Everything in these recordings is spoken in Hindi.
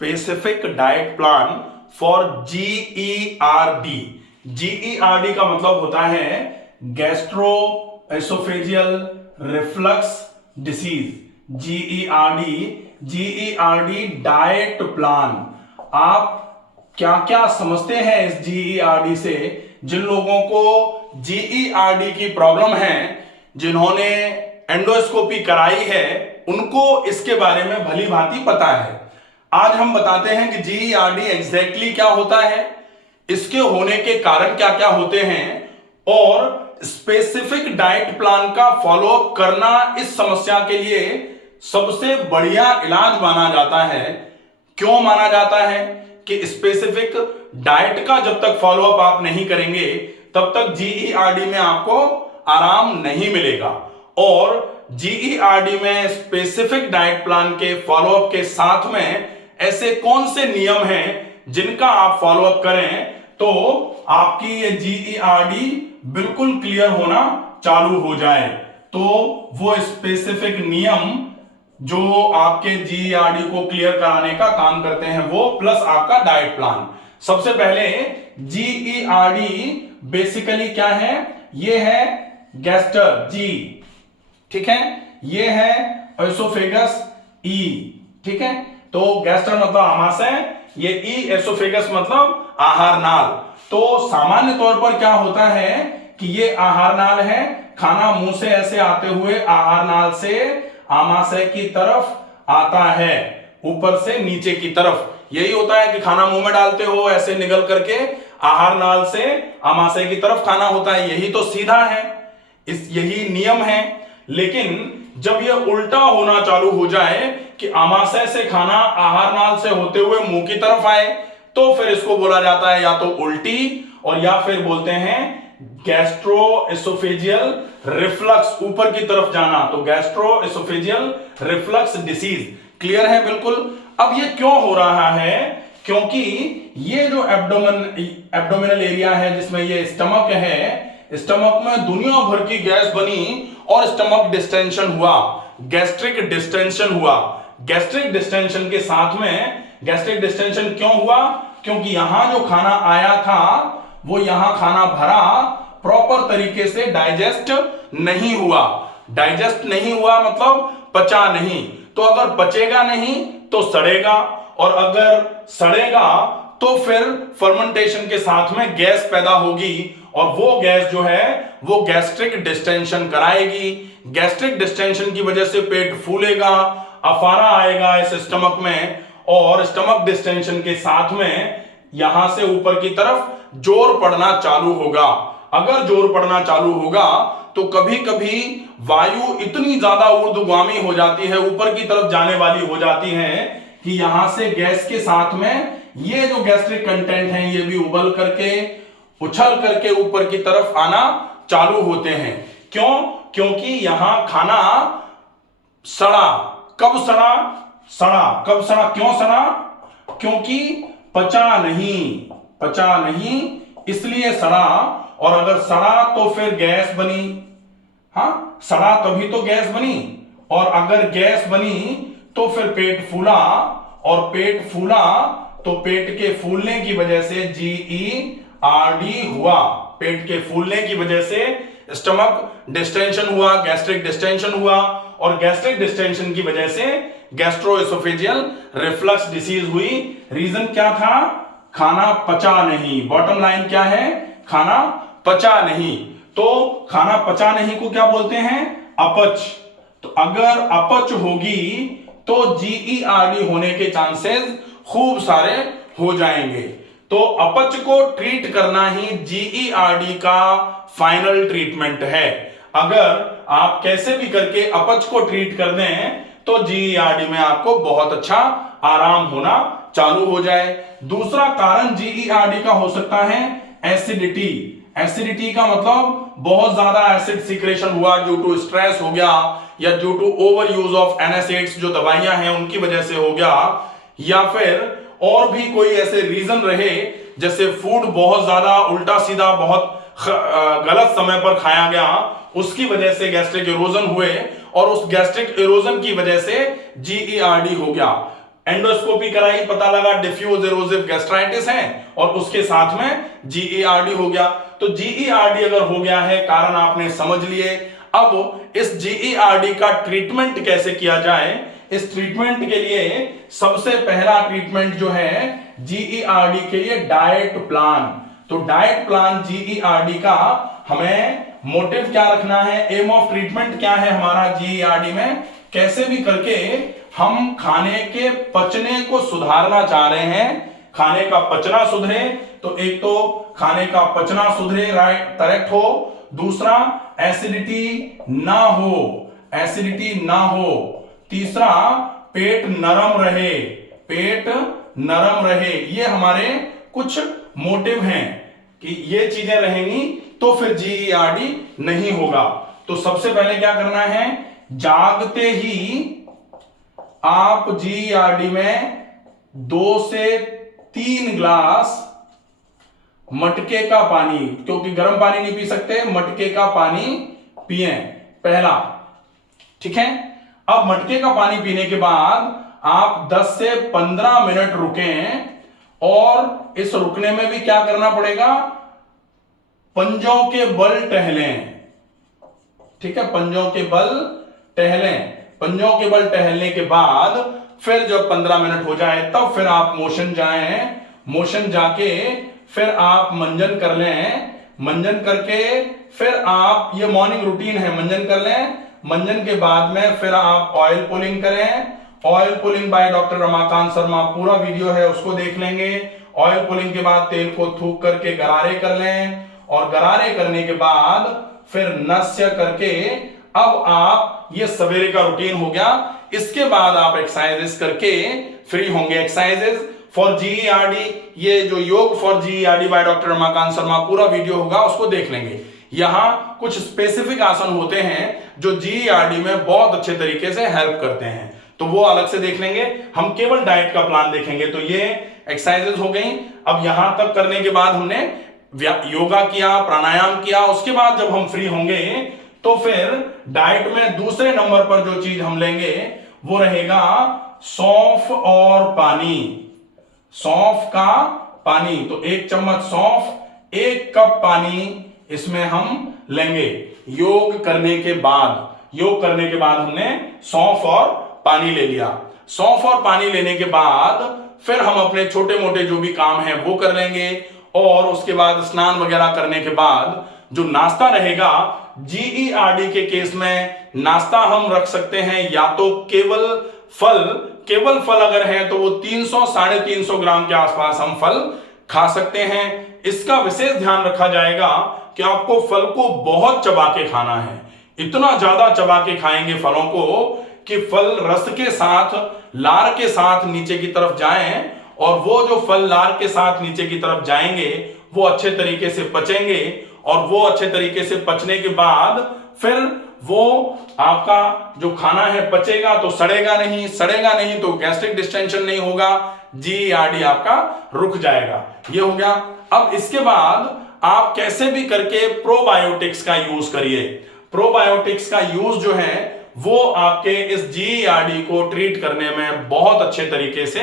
Specific diet plan for GERD। GERD का मतलब होता है gastro oesophageal reflux disease. GERD diet plan. आप क्या क्या समझते हैं इस GERD से? जिन लोगों को GERD की प्रॉब्लम है, जिन्होंने एंडोस्कोपी कराई है, उनको इसके बारे में भली भांति पता है। आज हम बताते हैं कि GERD एग्जैक्टली क्या होता है, इसके होने के कारण क्या क्या होते हैं, और स्पेसिफिक डाइट प्लान का फॉलोअप करना इस समस्या के लिए सबसे बढ़िया इलाज माना जाता है। क्यों माना जाता है? कि स्पेसिफिक डाइट का जब तक फॉलोअप आप नहीं करेंगे तब तक GERD में आपको आराम नहीं मिलेगा। और GERD में स्पेसिफिक डाइट प्लान के फॉलोअप के साथ में ऐसे कौन से नियम हैं जिनका आप फॉलोअप करें तो आपकी ये GERD बिल्कुल क्लियर होना चालू हो जाए। तो वो स्पेसिफिक नियम जो आपके GERD को क्लियर कराने का काम करते हैं वो प्लस आपका डाइट प्लान। सबसे पहले GERD बेसिकली क्या है? ये है गैस्टर G, ठीक है, ये है एसोफेगस E, ठीक है। तो गैस्टर मतलब आमाशय, ये E एसोफेगस मतलब आहार नाल। तो सामान्य तौर पर क्या होता है कि ये आहार नाल है, खाना मुंह से ऐसे आते हुए आहार नाल से आमाशय की तरफ आता है, ऊपर से नीचे की तरफ। यही होता है कि खाना मुंह में डालते हो ऐसे निगल करके आहार नाल से आमाशय की तरफ खाना होता है, यही तो सीधा है, यही नियम है। लेकिन जब यह उल्टा होना चालू हो जाए कि आमाशय से खाना आहार नाल से होते हुए मुंह की तरफ आए, तो फिर इसको बोला जाता है या तो उल्टी, और या फिर बोलते हैं गैस्ट्रो एसोफेजियल रिफ्लक्स, ऊपर की तरफ जाना, तो gastro oesophageal reflux disease. Clear है बिल्कुल। अब ये क्यों हो रहा है? क्योंकि ये जो एब्डोमिनल एरिया है जिसमें ये स्टमक है, स्टमक में दुनिया भर की गैस बनी और स्टमक डिस्टेंशन हुआ, गैस्ट्रिक डिस्टेंशन हुआ। गैस्ट्रिक डिस्टेंशन के साथ में, गैस्ट्रिक डिस्टेंशन क्यों हुआ? क्योंकि यहां जो खाना आया था वो यहां खाना भरा, प्रॉपर तरीके से डाइजेस्ट नहीं हुआ। डाइजेस्ट नहीं हुआ मतलब पचा नहीं। तो अगर पचेगा नहीं तो सड़ेगा, और अगर सड़ेगा तो फिर फर्मेंटेशन के साथ में गैस पैदा होगी, और वो गैस जो है वो गैस्ट्रिक डिस्टेंशन कराएगी। गैस्ट्रिक डिस्टेंशन की वजह से पेट फूलेगा, अफारा आएगा इस स्टमक में, और स्टमक डिस्टेंशन के साथ में यहां से ऊपर की तरफ जोर पड़ना चालू होगा। अगर जोर पड़ना चालू होगा तो कभी कभी वायु इतनी ज्यादा ऊर्ध्वगामी हो जाती है, ऊपर की तरफ जाने वाली हो जाती है कि यहां से गैस के साथ में ये जो गैस्ट्रिक कंटेंट है ये भी उबल करके, उछल करके ऊपर की तरफ आना चालू होते हैं। क्यों? क्योंकि यहां खाना सड़ा। कब सड़ा? कब सड़ा? क्यों सड़ा? क्योंकि पचा नहीं, इसलिए सड़ा। और अगर सड़ा तो फिर गैस बनी। हाँ, सड़ा तभी तो गैस बनी, और अगर गैस बनी तो फिर पेट फूला, और पेट फूला तो पेट के फूलने की वजह से GERD हुआ। पेट के फूलने की वजह से स्टमक डिस्टेंशन हुआ, गैस्ट्रिक डिस्टेंशन हुआ, और गैस्ट्रिक डिस्टेंशन की वजह से गैस्ट्रोएसोफेजियल रिफ्लक्स डिसीज हुई। रीजन क्या था? खाना पचा नहीं। बॉटम लाइन क्या है? खाना पचा नहीं। तो खाना पचा नहीं को क्या बोलते हैं? अपच। तो अगर अपच होगी तो GERD होने के चांसेस खूब सारे हो जाएंगे। तो अपच को ट्रीट करना ही GERD का फाइनल ट्रीटमेंट है। अगर आप कैसे भी करके अपच को ट्रीट कर दें तो GERD में आपको बहुत अच्छा आराम होना चालू हो जाए। दूसरा कारण GERD का हो सकता है एसिडिटी। एसिडिटी का मतलब बहुत ज्यादा एसिड सीक्रेशन हुआ ड्यू टू स्ट्रेस हो गया, या due to overuse of NSAIDs जो दवाइयां हैं उनकी वजह से हो गया, या फिर और भी कोई ऐसे रीजन रहे जैसे फूड बहुत ज्यादा उल्टा सीधा बहुत गलत समय पर खाया गया, उसकी वजह से गैस्ट्रिक इरोजन हुए, और उस गैस्ट्रिक इरोजन की वजह से GERD हो गया। एंडोस्कोपी कराई, पता लगा डिफ्यूज इरोसिव गैस्ट्राइटिस है और उसके साथ में जीईआरडी हो गया। तो जीईआरडी अगर हो गया है, कारण आपने समझ लिए। अब इस जीईआरडी का ट्रीटमेंट कैसे किया जाए, इस ट्रीटमेंट के लिए सबसे पहला ट्रीटमेंट जो है जीईआरडी के लिए डाइट प्लान। तो डाइट प्लान जीईआरडी का हमें मोटिव क्या रखना है, एम ऑफ ट्रीटमेंट क्या है हमारा जीईआरडी में, कैसे भी करके हम खाने के पचने को सुधारना चाह रहे हैं, खाने का पचना सुधरे। तो एक तो खाने का पचना सुधरे, राइट, करेक्ट हो। दूसरा एसिडिटी ना हो, एसिडिटी ना हो। तीसरा पेट नरम रहे, पेट नरम रहे। ये हमारे कुछ मोटिव हैं कि ये चीजें रहेंगी तो फिर जीईआरडी नहीं होगा। तो सबसे पहले क्या करना है, जागते ही आप जीईआरडी में 2 से 3 ग्लास मटके का पानी, क्योंकि गर्म पानी नहीं पी सकते, मटके का पानी पिए पहला, ठीक है। अब मटके का पानी पीने के बाद आप 10 से 15 मिनट रुकें और इस रुकने में भी क्या करना पड़ेगा, पंजों के बल टहलें, ठीक है, पंजों के बल टहलें। पंजों के बल टहलने के बाद फिर जब 15 मिनट हो जाए तब फिर आप मोशन जाएं, मोशन जाके फिर आप मंजन कर लें, मंजन करके फिर आप, ये मॉर्निंग रूटीन है, मंजन कर लें। मंजन के बाद में फिर आप ऑयल पुलिंग करें, oil pulling by doctor Ramakant Sharma, पूरा वीडियो है उसको देख लेंगे। ऑयल पुलिंग के बाद तेल को थूक करके गरारे कर लें और गरारे करने के बाद फिर नस्य करके, अब आप, ये सवेरे का रूटीन हो गया। इसके बाद आप एक्सरसाइजेस करके फ्री होंगे। एक्सरसाइजेस फॉर जीईआरडी, ये जो योग for GERD by doctor Ramakant Sharma, पूरा वीडियो होगा उसको देख लेंगे। यहां कुछ स्पेसिफिक आसन होते हैं जो जीईआरडी में बहुत अच्छे तरीके से हेल्प करते हैं, तो वो अलग से देख लेंगे। हम केवल डाइट का प्लान देखेंगे। तो ये एक्सरसाइजेस हो गई। अब यहां तक करने के बाद हमने योगा किया, प्राणायाम किया, उसके बाद जब हम फ्री होंगे तो फिर डाइट में दूसरे नंबर पर जो चीज हम लेंगे वो रहेगा सौंफ और पानी, सौंफ का पानी। तो 1 चम्मच सौंफ, 1 कप पानी इसमें हम लेंगे योग करने के बाद। योग करने के बाद हमने सौंफ और पानी ले लिया। सौंफ और पानी लेने के बाद फिर हम अपने छोटे मोटे जो भी काम है वो कर लेंगे और उसके बाद स्नान वगैरह करने के बाद जो नाश्ता रहेगा, जीईआरडी के केस में नाश्ता हम रख सकते हैं या तो केवल फल, केवल फल अगर है तो वो 300-350 ग्राम के आसपास हम फल खा सकते हैं। इसका विशेष ध्यान रखा जाएगा कि आपको फल को बहुत चबा के खाना है, इतना ज्यादा चबा के खाएंगे फलों को कि फल रस के साथ, लार के साथ नीचे की तरफ जाएं और वो जो फल लार के साथ नीचे की तरफ जाएंगे वो अच्छे तरीके से पचेंगे और वो अच्छे तरीके से पचने के बाद फिर वो आपका जो खाना है पचेगा तो सड़ेगा नहीं, सड़ेगा नहीं तो गैस्ट्रिक डिस्टेंशन नहीं होगा, जीईआरडी आपका रुक जाएगा। ये हो गया। अब इसके बाद आप कैसे भी करके प्रोबायोटिक्स का यूज करिए। प्रोबायोटिक्स का यूज जो है वो आपके इस जीईआरडी को ट्रीट करने में बहुत अच्छे तरीके से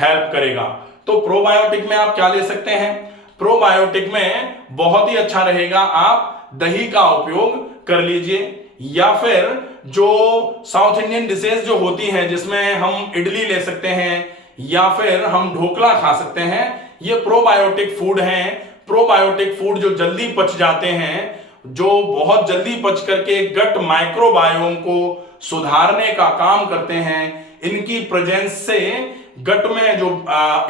हेल्प करेगा। तो प्रोबायोटिक में आप क्या ले सकते हैं, प्रोबायोटिक में बहुत ही अच्छा रहेगा आप दही का उपयोग कर लीजिए, या फिर जो साउथ इंडियन डिशेज जो होती हैं जिसमें हम इडली ले सकते हैं या फिर हम ढोकला खा सकते हैं, ये प्रोबायोटिक फूड हैं। प्रोबायोटिक फूड जो जल्दी पच जाते हैं, जो बहुत जल्दी पच करके गट माइक्रोबायोम को सुधारने का काम करते हैं। इनकी प्रेजेंस से गट में जो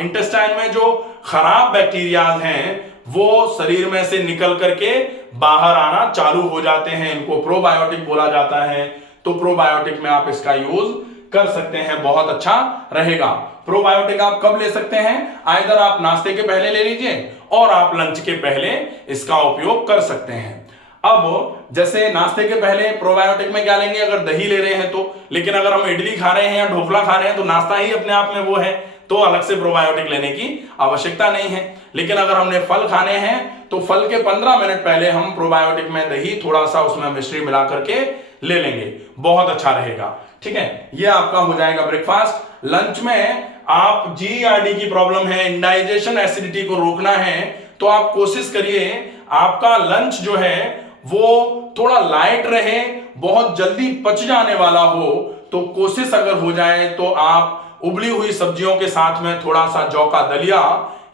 इंटेस्टाइन में जो खराब बैक्टीरियाज हैं वो शरीर में से निकल करके बाहर आना चालू हो जाते हैं, इनको प्रोबायोटिक बोला जाता है। तो प्रोबायोटिक में आप इसका यूज कर सकते हैं, बहुत अच्छा रहेगा। प्रोबायोटिक आप कब ले सकते हैं, आइदर आप नाश्ते के पहले ले लीजिए और आप लंच के पहले इसका उपयोग कर सकते हैं। अब जैसे नाश्ते के पहले प्रोबायोटिक में क्या लेंगे, अगर दही ले रहे हैं तो, लेकिन अगर हम इडली खा रहे हैं या ढोकला खा रहे हैं तो नाश्ता ही अपने आप में वो है, तो अलग से प्रोबायोटिक लेने की आवश्यकता नहीं है। लेकिन अगर हमने फल खाने हैं तो फल के 15 मिनट पहले हम प्रोबायोटिक में दही थोड़ा सा उसमें मिश्री मिला करके ले लेंगे, बहुत अच्छा रहेगा। ठीक है, ये आपका हो जाएगा ब्रेकफास्ट। लंच में आप जीईआरडी की प्रॉब्लम है, इंडाइजेशन एसिडिटी को रोकना है, तो आप कोशिश करिए आपका लंच जो है वो थोड़ा लाइट रहे, बहुत जल्दी पच जाने वाला हो। तो कोशिश अगर हो जाए तो आप उबली हुई सब्जियों के साथ में थोड़ा सा जौ का दलिया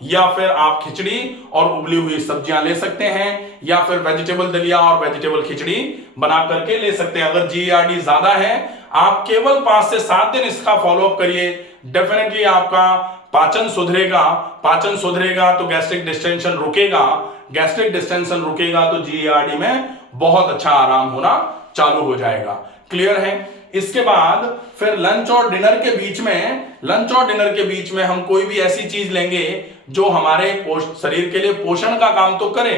या फिर आप खिचड़ी और उबली हुई सब्जियां ले सकते हैं, या फिर वेजिटेबल दलिया और वेजिटेबल खिचड़ी बना करके ले सकते हैं। अगर जीईआरडी ज्यादा है, आप केवल 5 से 7 दिन इसका फॉलोअप करिए, डेफिनेटली आपका पाचन सुधरेगा। पाचन सुधरेगा तो गैस्ट्रिक डिस्टेंशन रुकेगा, गैस्ट्रिक डिस्टेंशन रुकेगा तो जीईआरडी में बहुत अच्छा आराम होना चालू हो जाएगा। क्लियर है? इसके बाद फिर लंच और डिनर के बीच में हम कोई भी ऐसी चीज लेंगे जो हमारे शरीर के लिए पोषण का काम तो करे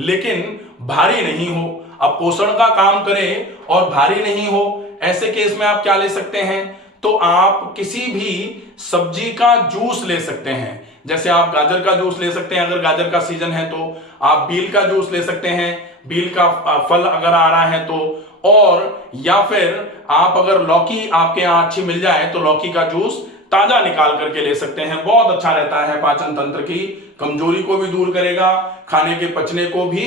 लेकिन भारी नहीं हो। अब पोषण का काम करे और भारी नहीं हो, ऐसे केस में आप क्या ले सकते हैं? तो आप किसी भी सब्जी का जूस ले सकते हैं। जैसे आप गाजर का जूस ले सकते हैं, अगर गाजर का सीजन है तो आप बील का जूस ले सकते हैं, बील का फल अगर आ रहा है तो, और या फिर आप अगर लौकी आपके यहाँ अच्छी मिल जाए तो लौकी का जूस ताजा निकाल करके ले सकते हैं। बहुत अच्छा रहता है, पाचन तंत्र की कमजोरी को भी दूर करेगा, खाने के पचने को भी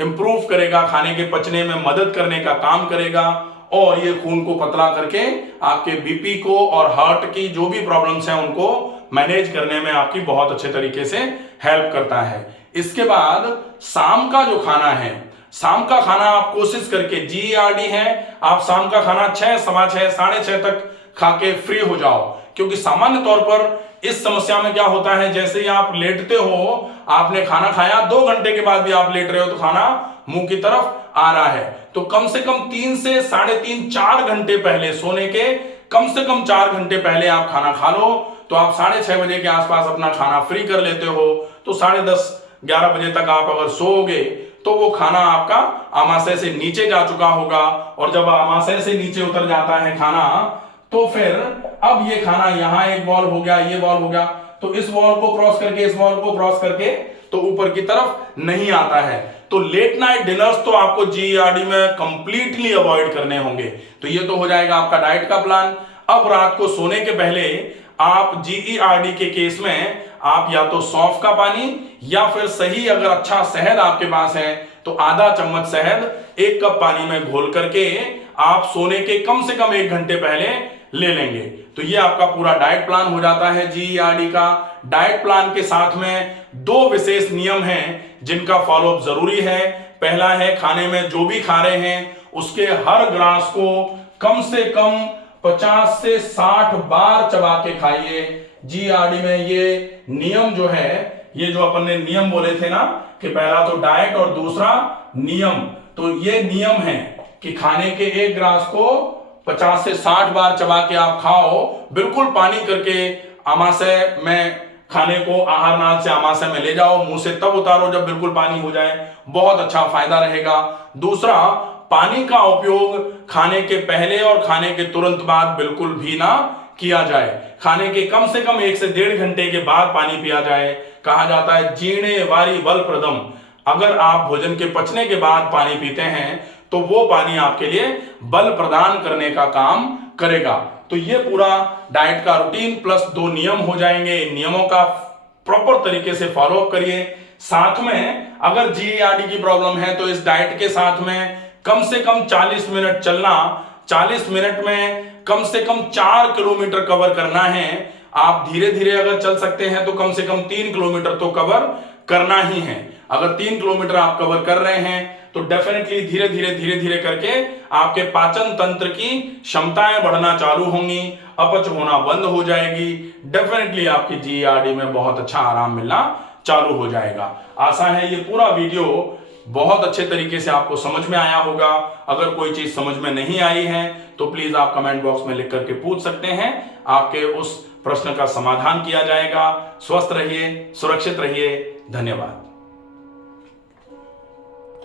इंप्रूव करेगा, खाने के पचने में मदद करने का काम करेगा, और ये खून को पतला करके आपके बीपी को और हार्ट की जो भी प्रॉब्लम्स हैं उनको मैनेज करने में आपकी बहुत अच्छे तरीके से हेल्प करता है। इसके बाद शाम का जो खाना है, शाम का खाना आप कोशिश करके, जीईआरडी है, आप शाम का खाना 6, सवा 6, साढ़े 6 तक खा के फ्री हो जाओ। क्योंकि सामान्य तौर पर इस समस्या में क्या होता है, जैसे ही आप लेटते हो, आपने खाना खाया 2 घंटे के बाद भी आप लेट रहे हो तो खाना मुंह की तरफ आ रहा है, तो कम से कम 3 से साढ़े 3, 4 घंटे पहले, सोने के कम से कम 4 घंटे पहले आप खाना खा लो। तो आप 6:30 बजे के आसपास अपना खाना फ्री कर लेते हो, तो 10:30, 11 बजे तक आप अगर सोओगे तो वो खाना आपका आमाशय से नीचे जा चुका होगा, और जब आमाशय से नीचे उतर जाता है खाना, तो फिर अब ये खाना यहाँ एक वॉल हो गया, ये वॉल हो गया, तो इस वॉल को क्रॉस करके, इस वॉल को क्रॉस करके तो ऊपर की तरफ नहीं आता है। तो लेट नाइट डिनर्स तो आपको जीईआरडी में कंप्लीटली अवॉइड करने होंगे। तो ये तो हो जाएगा आपका डाइट का प्लान। अब रात को सोने के पहले आप जीईआरडी के केस में आप या तो सौंफ का पानी, या फिर सही अगर अच्छा शहद आपके पास है तो आधा चम्मच शहद 1 कप पानी में घोल करके आप सोने के कम से कम 1 घंटे पहले ले लेंगे। तो ये आपका पूरा डाइट प्लान हो जाता है जीईआरडी का। डाइट प्लान के साथ में 2 विशेष नियम हैं जिनका फॉलोअप जरूरी है। पहला है, खाने में जो भी खा रहे हैं उसके हर ग्रास को कम से कम 50 से 60 बार चबा के खाइए। जीईआरडी में ये नियम जो है, ये जो अपन ने नियम बोले थे ना कि पहला तो डाइट और दूसरा नियम, तो ये नियम है कि खाने के 1 ग्रास को 50 से 60 बार चबा के आप खाओ, बिल्कुल पानी करके आमाशय में खाने को आहार नाल से आमाशय में ले जाओ, मुंह से तब उतारो जब बिल्कुल पानी हो जाए, बहुत अच्छा फायदा रहेगा। दूसरा, पानी का उपयोग खाने के पहले और खाने के तुरंत बाद बिल्कुल भी ना किया जाए। खाने के कम से कम 1 से 1.5 घंटे के बाद पानी पिया जाए। कहा जाता है जीर्णे वारी बल प्रदम, अगर आप भोजन के पचने के बाद पानी पीते हैं तो वो पानी आपके लिए बल प्रदान करने का काम करेगा। तो ये पूरा डाइट का रूटीन प्लस 2 नियम हो जाएंगे। इन नियमों का प्रॉपर तरीके से फॉलोअप करिए। साथ में अगर जीईआरडी की प्रॉब्लम है तो इस डाइट के साथ में कम से कम 40 मिनट चलना, 40 मिनट में कम से कम 4 किलोमीटर कवर करना है। आप धीरे धीरे अगर चल सकते हैं तो कम से कम 3 किलोमीटर तो कवर करना ही है। अगर 3 किलोमीटर आप कवर कर रहे हैं तो डेफिनेटली धीरे धीरे करके आपके पाचन तंत्र की क्षमताएं बढ़ना चालू होंगी, अपच होना बंद हो जाएगी, डेफिनेटली आपकी जीईआरडी में बहुत अच्छा आराम मिलना चालू हो जाएगा। आशा है ये पूरा वीडियो बहुत अच्छे तरीके से आपको समझ में आया होगा। अगर कोई चीज समझ में नहीं आई है तो प्लीज आप कमेंट बॉक्स में लिख करके पूछ सकते हैं, आपके उस प्रश्न का समाधान किया जाएगा। स्वस्थ रहिए, सुरक्षित रहिए। धन्यवाद।